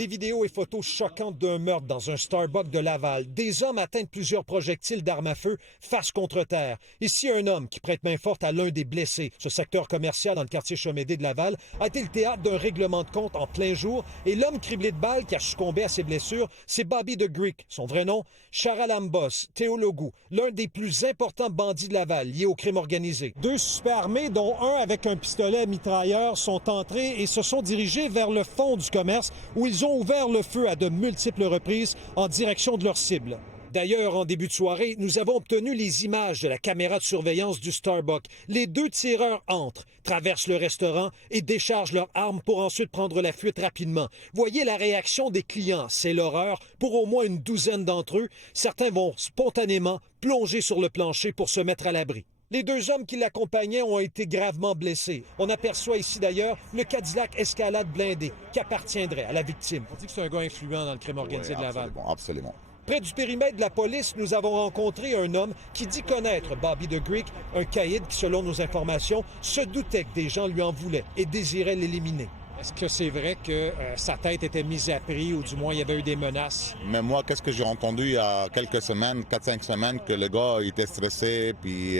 Des vidéos et photos choquantes d'un meurtre dans un Starbucks de Laval. Des hommes atteints de plusieurs projectiles d'armes à feu face contre terre. Ici, un homme qui prête main forte à l'un des blessés. Ce secteur commercial dans le quartier Chomédé de Laval a été le théâtre d'un règlement de compte en plein jour et l'homme criblé de balles qui a succombé à ses blessures, c'est Bobby the Greek. Son vrai nom, Charalambos Théologou, l'un des plus importants bandits de Laval liés au crime organisé. Deux suspects armés, dont un avec un pistolet mitrailleur, sont entrés et se sont dirigés vers le fond du commerce où ils ont ouvert le feu à de multiples reprises en direction de leur cible. D'ailleurs, en début de soirée, nous avons obtenu les images de la caméra de surveillance du Starbucks. Les deux tireurs entrent, traversent le restaurant et déchargent leurs armes pour ensuite prendre la fuite rapidement. Voyez la réaction des clients, c'est l'horreur. Pour au moins une douzaine d'entre eux, certains vont spontanément plonger sur le plancher pour se mettre à l'abri. Les deux hommes qui l'accompagnaient ont été gravement blessés. On aperçoit ici d'ailleurs le Cadillac Escalade blindé qui appartiendrait à la victime. On dit que c'est un gars influent dans le crime organisé de Laval. Absolument. Près du périmètre de la police, nous avons rencontré un homme qui dit connaître Bobby the Greek, un caïd qui, selon nos informations, se doutait que des gens lui en voulaient et désirait l'éliminer. Est-ce que c'est vrai que sa tête était mise à prix ou du moins il y avait eu des menaces? Mais moi, qu'est-ce que j'ai entendu il y a quelques semaines, 4-5 semaines, que le gars était stressé puis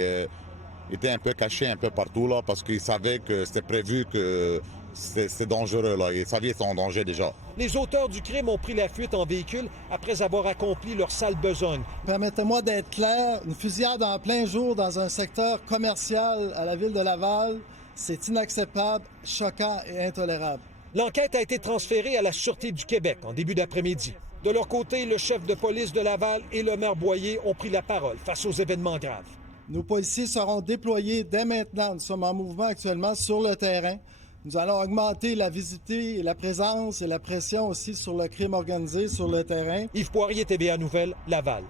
était un peu caché un peu partout là parce qu'il savait que c'était prévu que c'est dangereux là. Il savait qu'ils étaient en danger déjà. Les auteurs du crime ont pris la fuite en véhicule après avoir accompli leur sale besogne. Permettez-moi d'être clair, une fusillade en plein jour dans un secteur commercial à la ville de Laval, c'est inacceptable, choquant et intolérable. L'enquête a été transférée à la Sûreté du Québec en début d'après-midi. De leur côté, le chef de police de Laval et le maire Boyer ont pris la parole face aux événements graves. Nos policiers seront déployés dès maintenant. Nous sommes en mouvement actuellement sur le terrain. Nous allons augmenter la visibilité et la présence et la pression aussi sur le crime organisé sur le terrain. Yves Poirier, TVA Nouvelles, Laval.